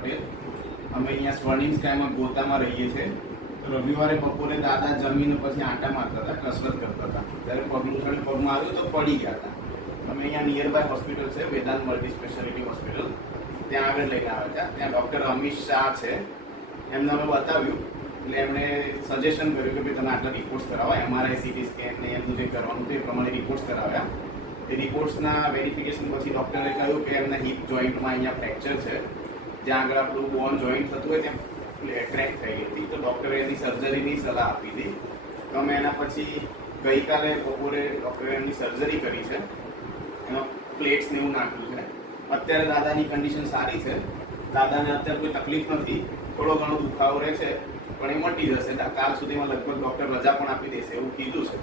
પટેલ. અમે અહીંયા સ્વર્ણિમ સ્કાયમાં ગોતામાં રહીએ છીએ. તો રવિવારે બપોરે દાદા જમીને પછી આંટા મારતા હતા, કસરત કરતા હતા. ત્યારે પગલું સડે પગમાં આવ્યું તો પડી ગયા હતા. અમે અહીંયા નિયર બાય હોસ્પિટલ છે, વેદાંત મલ્ટી સ્પેશિયાલિટી હોસ્પિટલ, ત્યાં આગળ લઈને આવ્યા હતા. ત્યાં ડૉક્ટર અમિત શાહ છે, એમને અમે બતાવ્યું. એટલે એમણે સજેશન કર્યું કે ભાઈ તમે આટલા રિપોર્ટ્સ કરાવો, MRI સીટી સ્કેન ને એમનું જે કરવાનું હતું એ પ્રમાણે રિપોર્ટ્સ કરાવ્યા. એ રિપોર્ટ્સના વેરિફિકેશન પછી ડૉક્ટરે કહ્યું કે એમના હિપ જોઈન્ટમાં અહીંયા ફ્રેક્ચર છે, જ્યાં આગળ આપણું બોન જોઈન્ટ થતું હોય ત્યાં ક્રેક થઈ ગઈ હતી. તો ડૉક્ટરે એની સર્જરીની સલાહ આપી હતી. તો અમે એના પછી ગઈકાલે બપોરે ડૉક્ટરે એમની સર્જરી કરી છે, એમાં પ્લેટ્સ ને એવું નાખ્યું છે. અત્યારે દાદાની કન્ડિશન સારી છે, દાદાને અત્યારે કોઈ તકલીફ નથી, થોડો ઘણો દુખાવો રહે છે પણ એ મટી જશે. કાલ સુધીમાં લગભગ ડૉક્ટર રજા પણ આપી દેશે એવું કીધું છે.